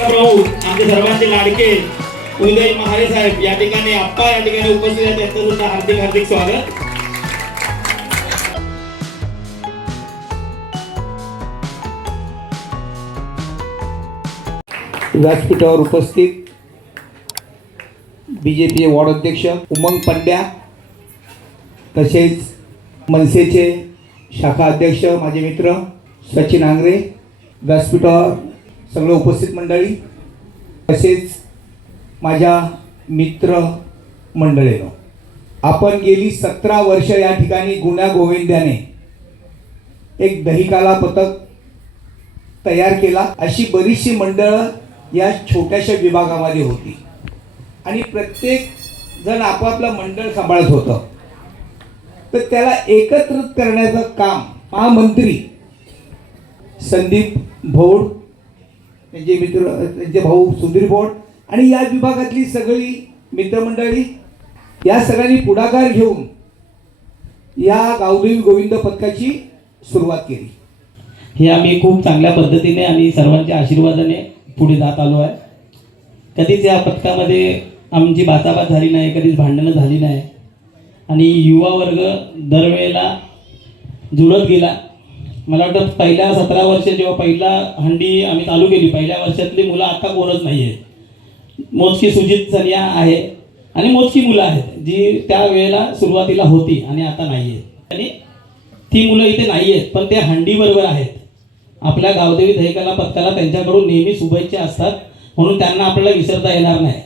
आमचे सर्वांचे लाडके उदय महारे साहेब या ठिकाणी आप्पा या ठिकाणी उपस्थित आहेत, त्यांचं सुद्धा हार्दिक हार्दिक स्वागत. व्यासपीठावर उपस्थित BJP वॉर्ड अध्यक्ष उमंग पंड्या, तसेच मनसेचे शाखा अध्यक्ष माझे मित्र सचिन आंग्रे, व्यासपीठावर सगळे उपस्थित मंडळी, तसेच माझ्या मित्र मंडळीनो, आपण गेली 17 वर्ष या ठिकाणी गुण्यागोविंद्याने एक दहीकाला पथक तयार केला. अशी बरीचशी मंडळं या छोट्याशा विभागामध्ये होती आणि प्रत्येक जण आपापलं मंडळ सांभाळत होतं. तर त्याला एकत्रित करण्याचं काम महामंत्री संदीप भोड, त्यांचे मित्र, त्यांचे भाऊ सुधीर भोड आणि या विभागातली सगळी मित्रमंडळी या सगळ्यांनी पुढाकार घेऊन या गावदेवी गोविंद पथकाची सुरुवात केली. हे आम्ही खूप चांगल्या पद्धतीने आणि सर्वांच्या आशीर्वादाने पुढे जात आलो आहे. कधीच या पथकामध्ये आमची बाचाबाच झाली नाही, कधीच भांडणं झाली नाही आणि युवा वर्ग दरवेळेला जुळत गेला. मला वाटतं पहिल्या 17 वर्ष जेव्हा पहिला हंडी आम्ही चालू केली, पहिल्या वर्षातली मुलं आता कोणच नाही आहेत. मोजकी सुजित सनिया आहे आणि मोजकी मुलं आहेत जी त्या वेळेला सुरुवातीला होती आणि आता नाही आहेत. आणि ती मुलं इथे नाही आहेत पण ते हंडीबरोबर आहेत. आपल्या गावदेवी दहीकाला पथकाला त्यांच्याकडून नेहमी शुभेच्छा असतात, म्हणून त्यांना आपल्याला विसरता येणार नाही.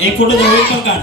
एक फोटो जवळ पण काढ.